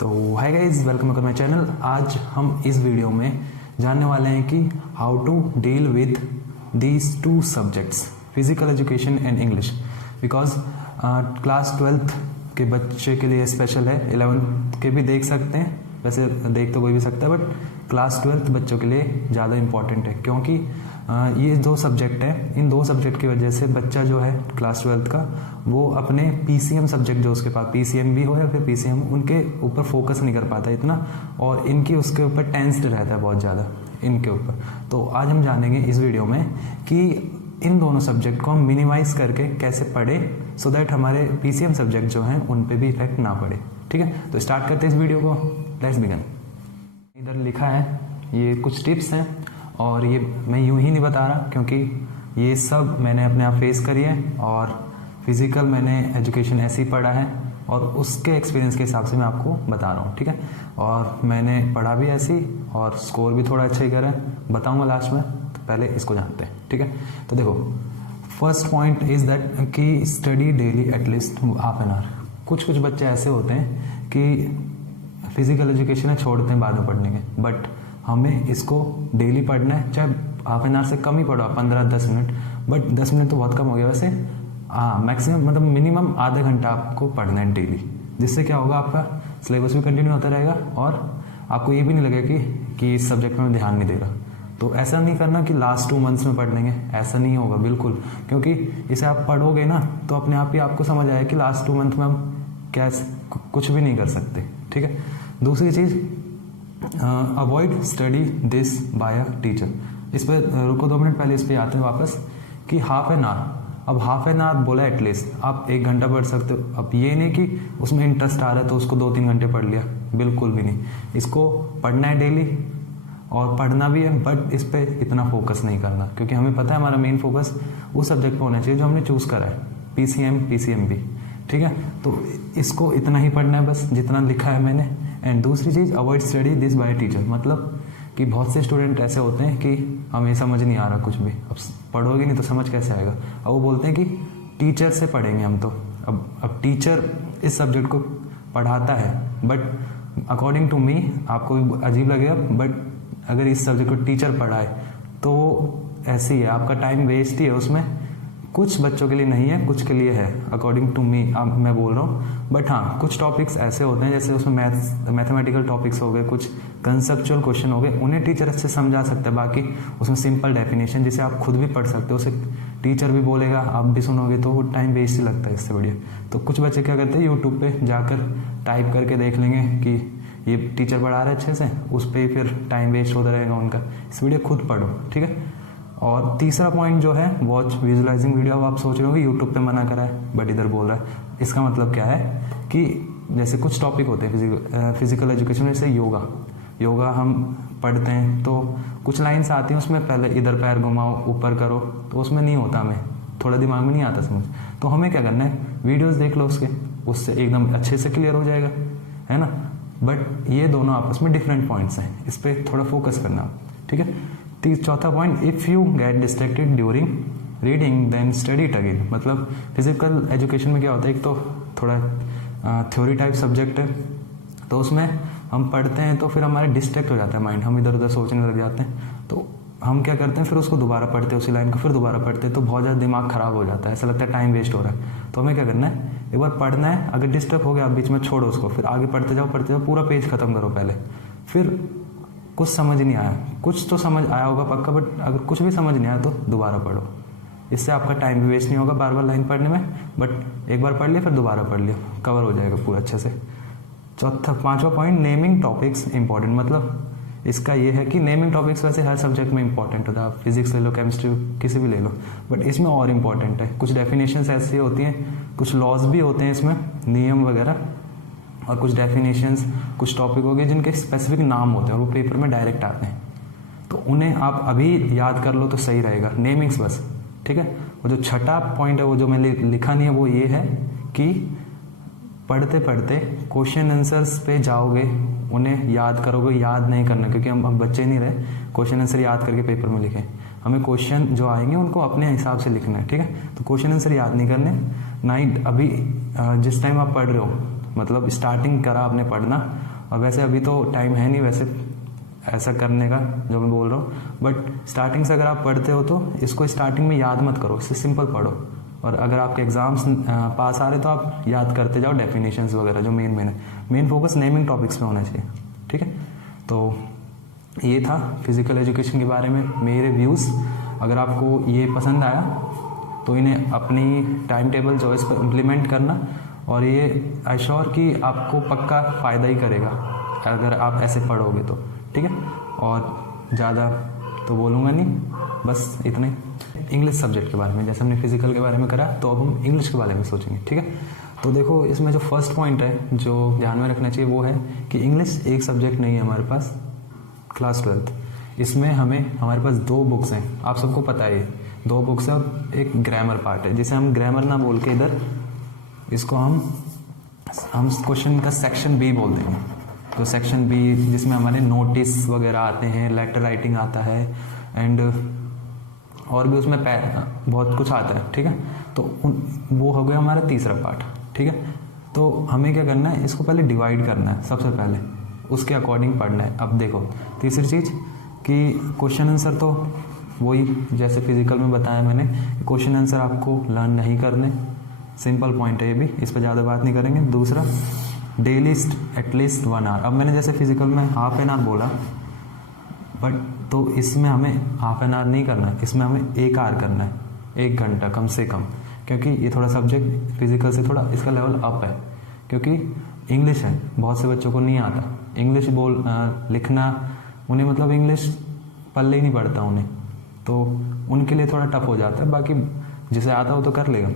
तो hi guys, welcome to my channel. आज हम इस वीडियो में जानने वाले हैं कि how to deal with these two subjects, physical education and English. Because class 12th के बच्चे के लिए स्पेशल है, 11th के भी देख सकते हैं, वैसे देख तो कोई भी सकता है, बट क्लास 12th बच्चों के लिए ज़्यादा इम्पॉर्टेंट है क्योंकि ये दो सब्जेक्ट हैं। इन दो सब्जेक्ट की वजह से बच्चा जो है क्लास 12th का वो अपने पीसीएम सब्जेक्ट जो उसके पास पीसीएम भी हो या फिर पीसीएम, उनके ऊपर फोकस नहीं कर पाता इतना, और इनकी उसके ऊपर टेंस्ड रहता है बहुत ज़्यादा इनके ऊपर। तो आज हम जानेंगे इस वीडियो में कि इन दोनों सब्जेक्ट को हम मिनिमाइज करके कैसे पढ़े सो दैट हमारे पीसीएम सब्जेक्ट जो हैं उन पे भी इफेक्ट ना पड़े। ठीक है, तो स्टार्ट करते हैं इस वीडियो को। Let's begin. इधर लिखा है, ये कुछ टिप्स हैं और ये मैं यूं ही नहीं बता रहा क्योंकि ये सब मैंने अपने आप फेस करी है और फिज़िकल मैंने एजुकेशन ऐसे ही पढ़ा है और उसके एक्सपीरियंस के हिसाब से मैं आपको बता रहा हूँ। ठीक है, और मैंने पढ़ा भी ऐसे ही और स्कोर भी थोड़ा अच्छा ही करा है, बताऊँगा लास्ट में। तो पहले इसको जानते हैं। ठीक है, तो देखो, फर्स्ट पॉइंट इज़ दैट कि study daily at least half an hour. कुछ बच्चे ऐसे होते हैं कि फिज़िकल एजुकेशन छोड़ते हैं बाद में पढ़ने के, बट हमें इसको डेली पढ़ना है, चाहे हाफ एन आवर से कम ही पढ़ो, 15-10 मिनट, बट 10 मिनट तो बहुत कम हो गया वैसे। हाँ, मैक्सिमम मतलब मिनिमम आधा घंटा आपको पढ़ना है डेली। जिससे क्या होगा, आपका सिलेबस भी कंटिन्यू होता रहेगा और आपको ये भी नहीं लगेगा कि इस सब्जेक्ट में ध्यान नहीं दे रहा। तो ऐसा नहीं करना कि लास्ट 2 मंथ्स में पढ़ लेंगे, ऐसा नहीं होगा बिल्कुल, क्योंकि इसे आप पढ़ोगे ना तो अपने आप ही आपको समझ आएगा कि लास्ट 2 मंथ में हम क्या कुछ भी नहीं कर सकते। ठीक है, दूसरी चीज़, avoid study this by a teacher. इस पर रुको 2 मिनट, पहले इस पर आते हैं वापस कि हाफ एन आवर। अब हाफ एन आवर बोला एटलीस्ट, आप 1 घंटा पढ़ सकते हो। अब ये नहीं कि उसमें इंटरेस्ट आ रहा है तो उसको 2-3 घंटे पढ़ लिया, बिल्कुल भी नहीं। इसको पढ़ना है डेली और पढ़ना भी है, बट इस पर इतना फोकस नहीं करना क्योंकि हमें पता है हमारा मेन फोकस उस सब्जेक्ट पर होना चाहिए जो हमने चूज़ करा है, पीसीएम भी। ठीक है, तो इसको इतना ही पढ़ना है बस जितना लिखा है मैंने। एंड दूसरी चीज़, avoid study this by teacher. मतलब कि बहुत से स्टूडेंट ऐसे होते हैं कि हमें समझ नहीं आ रहा कुछ भी, अब पढ़ोगे नहीं तो समझ कैसे आएगा। अब वो बोलते हैं कि टीचर से पढ़ेंगे हम तो। अब टीचर इस सब्जेक्ट को पढ़ाता है, बट अकॉर्डिंग टू मी, आपको अजीब लगेगा, बट अगर इस सब्जेक्ट को टीचर पढ़ाए तो ऐसे ही है, आपका टाइम वेस्ट ही है उसमें। कुछ बच्चों के लिए नहीं है, कुछ के लिए है, अकॉर्डिंग टू मी मैं बोल रहा हूँ। बट हाँ, कुछ टॉपिक्स ऐसे होते हैं जैसे उसमें मैथमेटिकल टॉपिक्स हो गए, कुछ कंसेप्चुअल क्वेश्चन हो गए, उन्हें टीचर अच्छे समझा सकते हैं। बाकी उसमें सिंपल डेफिनेशन जिसे आप खुद भी पढ़ सकते हो, उसे टीचर भी बोलेगा, आप भी सुनोगे, तो वो टाइम वेस्ट ही लगता है इससे बढ़िया। तो कुछ बच्चे क्या करते हैं, यूट्यूब पे जाकर टाइप करके देख लेंगे कि ये टीचर पढ़ा रहा है अच्छे से, उस पर फिर टाइम वेस्ट होता रहेगा उनका। इस वीडियो खुद पढ़ो। ठीक है, और तीसरा पॉइंट जो है, वॉच विजुअलाइजिंग वीडियो। अब आप सोच रहे हो कि यूट्यूब पे मना करा है बट इधर बोल रहा है, इसका मतलब क्या है कि जैसे कुछ टॉपिक होते हैं फिजिकल एजुकेशन, जैसे योगा हम पढ़ते हैं तो कुछ लाइन्स आती हैं उसमें, पहले इधर पैर घुमाओ, ऊपर करो, तो उसमें नहीं होता, हमें थोड़ा दिमाग में नहीं आता समझ। तो हमें क्या करना है, वीडियोज़ देख लो उससे एकदम अच्छे से क्लियर हो जाएगा, है ना। बट ये दोनों आपस में डिफरेंट पॉइंट्स हैं, इस पर थोड़ा फोकस करना। ठीक है, चौथा point, if you get distracted during reading then study it again. मतलब फिजिकल एजुकेशन में क्या होता है, एक तो थोड़ा थ्योरी टाइप सब्जेक्ट है, तो उसमें हम पढ़ते हैं तो फिर हमारे डिस्ट्रैक्ट हो जाता है माइंड, हम इधर उधर सोचने लग जाते हैं। तो हम क्या करते हैं, फिर उसको दोबारा पढ़ते हैं, उसी लाइन को फिर दोबारा पढ़ते हैं, तो बहुत ज़्यादा दिमाग ख़राब हो जाता है, ऐसा लगता है टाइम वेस्ट हो रहा है। तो हमें क्या करना है, एक बार पढ़ना है, अगर डिस्टर्ब हो गया आप बीच में छोड़ो उसको, फिर आगे पढ़ते जाओ, पूरा पेज खत्म करो पहले। फिर कुछ समझ नहीं आया, कुछ तो समझ आया होगा पक्का, बट अगर कुछ भी समझ नहीं आया तो दोबारा पढ़ो। इससे आपका टाइम भी वेस्ट नहीं होगा बार बार लाइन पढ़ने में, बट एक बार पढ़ लिया फिर दोबारा पढ़ लिया, कवर हो जाएगा पूरा अच्छे से। पांचवा पॉइंट, नेमिंग टॉपिक्स इंपॉर्टेंट। मतलब इसका ये है कि नेमिंग टॉपिक्स वैसे हर सब्जेक्ट में इंपॉर्टेंट होता है, आप फिजिक्स ले लो, केमिस्ट्री किसी भी ले लो, बट इसमें और इम्पॉर्टेंट है। कुछ डेफिनेशंस ऐसी होती हैं, कुछ लॉज भी होते हैं इसमें, नियम वगैरह, और कुछ डेफिनेशंस, कुछ टॉपिक हो गए जिनके स्पेसिफिक नाम होते हैं और वो पेपर में डायरेक्ट आते हैं, तो उन्हें आप अभी याद कर लो तो सही रहेगा, नेमिंग्स बस। ठीक है, और जो छठा पॉइंट है वो जो मैंने लिखा नहीं है, वो ये है कि पढ़ते पढ़ते क्वेश्चन आंसर्स पे जाओगे, उन्हें याद करोगे, याद नहीं करना, क्योंकि हम बच्चे नहीं रहे क्वेश्चन आंसर याद करके पेपर में लिखें। हमें क्वेश्चन जो आएंगे उनको अपने हिसाब से लिखना है। ठीक है, तो क्वेश्चन आंसर याद नहीं करने, ना ही अभी जिस टाइम आप पढ़ रहे हो मतलब स्टार्टिंग करा आपने पढ़ना, और वैसे अभी तो टाइम है नहीं वैसे ऐसा करने का जो मैं बोल रहा हूँ, बट स्टार्टिंग से अगर आप पढ़ते हो तो इसको स्टार्टिंग में याद मत करो, इससे सिंपल पढ़ो, और अगर आपके एग्जाम्स पास आ रहे तो आप याद करते जाओ डेफिनेशंस वगैरह जो मेन है। मेन फोकस नेमिंग टॉपिक्स में होना चाहिए, ठीक है। तो ये था फिजिकल एजुकेशन के बारे में मेरे व्यूज़। अगर आपको ये पसंद आया तो इन्हें अपनी टाइम टेबल चॉइस पर इम्प्लीमेंट करना, और ये आई श्योर कि आपको पक्का फ़ायदा ही करेगा अगर आप ऐसे पढ़ोगे तो, ठीक है। और ज़्यादा तो बोलूँगा नहीं, बस इतना ही। इंग्लिश सब्जेक्ट के बारे में, जैसे हमने फिजिकल के बारे में करा तो अब हम इंग्लिश के बारे में सोचेंगे, ठीक है। तो देखो इसमें जो फर्स्ट पॉइंट है जो ध्यान में रखना चाहिए वो है कि इंग्लिश एक सब्जेक्ट नहीं है हमारे पास क्लास 12th। इसमें हमारे पास 2 बुक्स हैं, आप सबको पता है 2 बुक्स है और एक ग्रामर पार्ट है, जिसे हम ग्रामर ना बोल के इधर इसको हम क्वेश्चन का सेक्शन बी बोल देंगे। तो सेक्शन बी जिसमें हमारे नोटिस वगैरह आते हैं, लेटर राइटिंग आता है, एंड और भी उसमें बहुत कुछ आता है, ठीक है। तो वो हो गया हमारा तीसरा पार्ट, ठीक है। तो हमें क्या करना है, इसको पहले डिवाइड करना है सबसे पहले, उसके अकॉर्डिंग पढ़ना है। अब देखो तीसरी चीज़ कि क्वेश्चन आंसर तो वही जैसे फिजिकल में बताया मैंने, क्वेश्चन आंसर आपको लर्न नहीं करने, सिंपल पॉइंट है ये भी, इस पर ज़्यादा बात नहीं करेंगे। दूसरा डेली एटलीस्ट 1 आवर। अब मैंने जैसे फिजिकल में हाफ एन आवर बोला, बट तो इसमें हमें हाफ एन आवर नहीं करना है, इसमें हमें 1 आवर करना है, 1 घंटा कम से कम, क्योंकि ये थोड़ा सब्जेक्ट फिजिकल से थोड़ा इसका लेवल अप है, क्योंकि इंग्लिश है, बहुत से बच्चों को नहीं आता इंग्लिश लिखना, उन्हें मतलब इंग्लिश पल्ले ही नहीं पड़ता उन्हें, तो उनके लिए थोड़ा टफ हो जाता है, बाकी जिसे आता हो तो कर लेगा।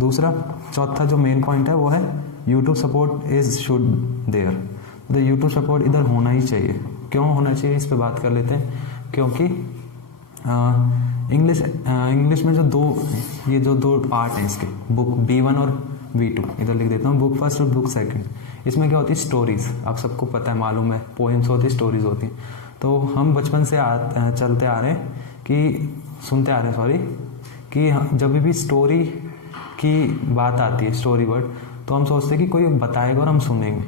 दूसरा चौथा जो मेन पॉइंट है वो है YouTube support is should there. तो यूट्यूब सपोर्ट इधर होना ही चाहिए। क्यों होना चाहिए इस पे बात कर लेते हैं, क्योंकि इंग्लिश में जो दो पार्ट हैं इसके, बुक B1 और B2, इधर लिख देता हूँ, बुक फर्स्ट और बुक सेकंड। इसमें क्या होती है, स्टोरीज, आप सबको पता है, मालूम है, पोएम्स होती है, स्टोरीज होती हैं। तो हम बचपन से सुनते आ रहे हैं कि जब भी स्टोरी की बात आती है, स्टोरी वर्ड, तो हम सोचते हैं कि कोई बताएगा और हम सुनेंगे।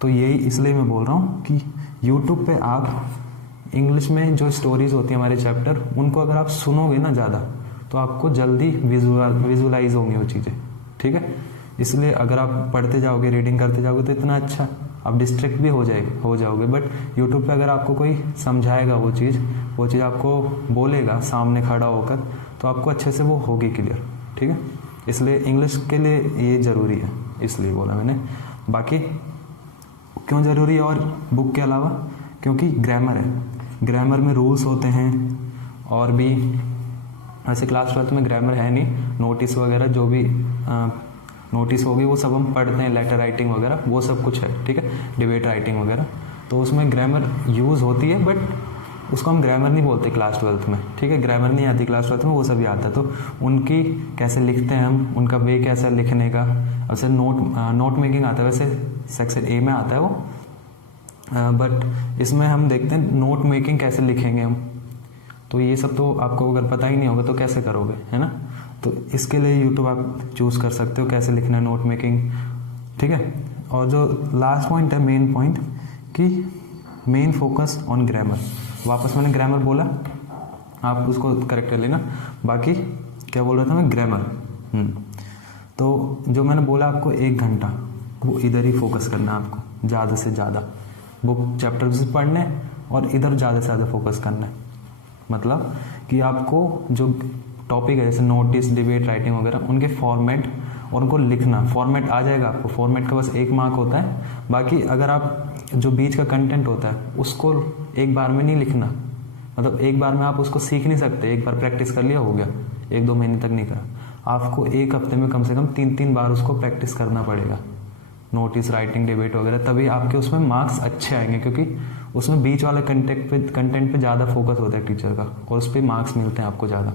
तो यही इसलिए मैं बोल रहा हूँ कि यूट्यूब पे आप इंग्लिश में जो स्टोरीज होती हैं हमारे चैप्टर, उनको अगर आप सुनोगे ना ज़्यादा, तो आपको जल्दी विजुअलाइज होंगी वो चीज़ें, ठीक है। इसलिए अगर आप पढ़ते जाओगे, रीडिंग करते जाओगे तो इतना अच्छा, आप डिस्ट्रैक्ट भी हो जाओगे। बट यूट्यूब पे अगर आपको कोई समझाएगा वो चीज़ आपको बोलेगा सामने खड़ा होकर, तो आपको अच्छे से वो होगी क्लियर, ठीक है। इसलिए इंग्लिश के लिए ये ज़रूरी है, इसलिए बोला मैंने। बाकी क्यों ज़रूरी है और बुक के अलावा, क्योंकि ग्रामर है, ग्रामर में रूल्स होते हैं, और भी ऐसे क्लास 12th में ग्रामर है नहीं, नोटिस वगैरह जो भी नोटिस होगी वो सब हम पढ़ते हैं, लेटर राइटिंग वगैरह वो सब कुछ है, ठीक है, डिबेट राइटिंग वगैरह, तो उसमें ग्रामर यूज़ होती है, बट उसको हम ग्रामर नहीं बोलते क्लास 12th में, ठीक है। ग्रामर नहीं आती क्लास 12th में, वो सभी आता है। तो उनकी कैसे लिखते हैं हम, उनका वे कैसा लिखने का, वैसे नोट मेकिंग आता है, वैसे सेक्शन ए में आता है वो, बट इसमें हम देखते हैं नोट मेकिंग कैसे लिखेंगे हम। तो ये सब तो आपको अगर पता ही नहीं होगा तो कैसे करोगे, है ना। तो इसके लिए यूट्यूब आप चूज़ कर सकते हो कैसे लिखना है नोट मेकिंग, ठीक है। और जो लास्ट पॉइंट है, मेन पॉइंट, कि मेन फोकस ऑन ग्रामर। वापस मैंने ग्रामर बोला, आप उसको करेक्ट कर लेना। बाकी क्या बोल रहा था मैं, ग्रामर। तो जो मैंने बोला आपको 1 घंटा, वो इधर ही फोकस करना है आपको, ज़्यादा से ज़्यादा बुक चैप्टर से पढ़ने, और इधर ज़्यादा से ज़्यादा फोकस करना है। मतलब कि आपको जो टॉपिक है जैसे नोटिस, डिबेट राइटिंग वगैरह, उनके फॉर्मेट और उनको लिखना, फॉर्मेट आ जाएगा आपको, फॉर्मेट का बस 1 मार्क होता है। बाकी अगर आप जो बीच का कंटेंट होता है उसको एक बार में नहीं लिखना, मतलब एक बार में आप उसको सीख नहीं सकते, एक बार प्रैक्टिस कर लिया हो गया, 1-2 महीने तक नहीं करा, आपको 1 हफ्ते में कम से कम 3-3 बार उसको प्रैक्टिस करना पड़ेगा, नोटिस, राइटिंग, डिबेट वगैरह, तभी आपके उसमें मार्क्स अच्छे आएंगे, क्योंकि उसमें बीच वाले कंटेंट पे ज़्यादा फोकस होता है टीचर का, और उस पर मार्क्स मिलते हैं आपको ज़्यादा,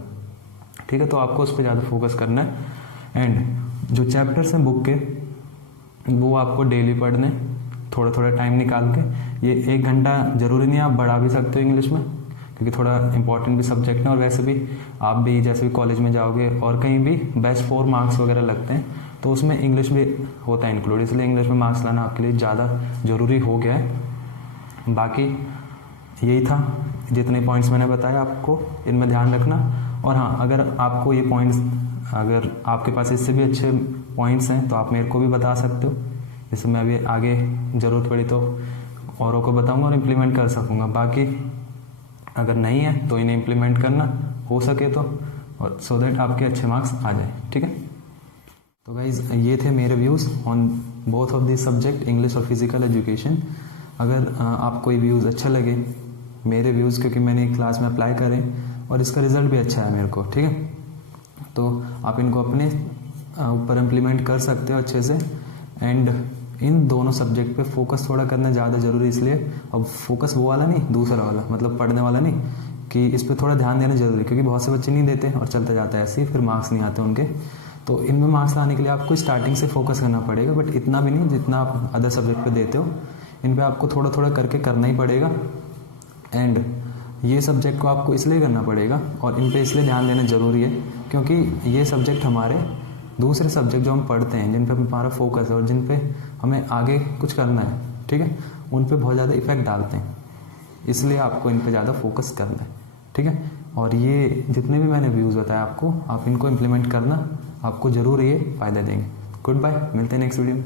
ठीक है। तो आपको उस पर ज़्यादा फोकस करना है। एंड जो चैप्टर्स हैं बुक के, वो आपको डेली पढ़ने, थोड़ा थोड़ा टाइम निकाल के। ये 1 घंटा ज़रूरी नहीं है, आप बढ़ा भी सकते हो इंग्लिश में, क्योंकि थोड़ा इंपॉर्टेंट भी सब्जेक्ट है, और वैसे भी आप भी जैसे भी कॉलेज में जाओगे और कहीं भी बेस्ट 4 मार्क्स वगैरह लगते हैं, तो तो उसमें इंग्लिश भी होता है इंक्लूड, इसलिए इंग्लिश में मार्क्स लाना आपके लिए ज़्यादा ज़रूरी हो गया है। बाकी यही था, जितने पॉइंट्स मैंने बताया आपको इनमें ध्यान रखना। और हाँ, अगर आपको ये पॉइंट्स, अगर आपके पास इससे भी अच्छे पॉइंट्स हैं तो आप मेरे को भी बता सकते हो, जैसे मैं भी आगे ज़रूरत पड़ी तो औरों को बताऊंगा और इम्प्लीमेंट कर सकूंगा। बाकी अगर नहीं है तो इन्हें इम्प्लीमेंट करना हो सके तो, और सो दैट आपके अच्छे मार्क्स आ जाए, ठीक है। तो गाइज़ ये थे मेरे views on both of this subject, English और फिजिकल एजुकेशन। अगर आपको ये व्यूज़ अच्छा लगे, मेरे व्यूज़, क्योंकि मैंने एक क्लास में अप्लाई करे और इसका रिज़ल्ट भी अच्छा है मेरे को, ठीक है, तो आप इनको अपने ऊपर इम्प्लीमेंट कर सकते हो अच्छे से। एंड इन दोनों सब्जेक्ट पे फोकस थोड़ा करना ज़्यादा ज़रूरी, इसलिए अब फोकस वो वाला नहीं, दूसरा वाला, मतलब पढ़ने वाला नहीं, कि इस पर थोड़ा ध्यान देना जरूरी, क्योंकि बहुत से बच्चे नहीं देते और चलते जाता है ऐसे ही, फिर मार्क्स नहीं आते उनके। तो इनमें मार्क्स लाने के लिए आपको स्टार्टिंग से फोकस करना पड़ेगा, बट इतना भी नहीं जितना आप अदर सब्जेक्ट पे देते हो। इन पे आपको थोड़ा थोड़ा करके करना ही पड़ेगा। एंड ये सब्जेक्ट को आपको इसलिए करना पड़ेगा और इन पे इसलिए ध्यान देना ज़रूरी है, क्योंकि ये सब्जेक्ट हमारे दूसरे सब्जेक्ट जो हम पढ़ते हैं, जिन पे हमारा फोकस है और जिन पे हमें आगे कुछ करना है, ठीक है, उन पे बहुत ज़्यादा इफेक्ट डालते हैं, इसलिए आपको इन पे ज़्यादा फोकस करना है, ठीक है। और ये जितने भी मैंने व्यूज़ बताया आपको, आप इनको इम्प्लीमेंट करना, आपको ज़रूर ये फ़ायदा देंगे। गुड बाय, मिलते हैं नेक्स्ट वीडियो में।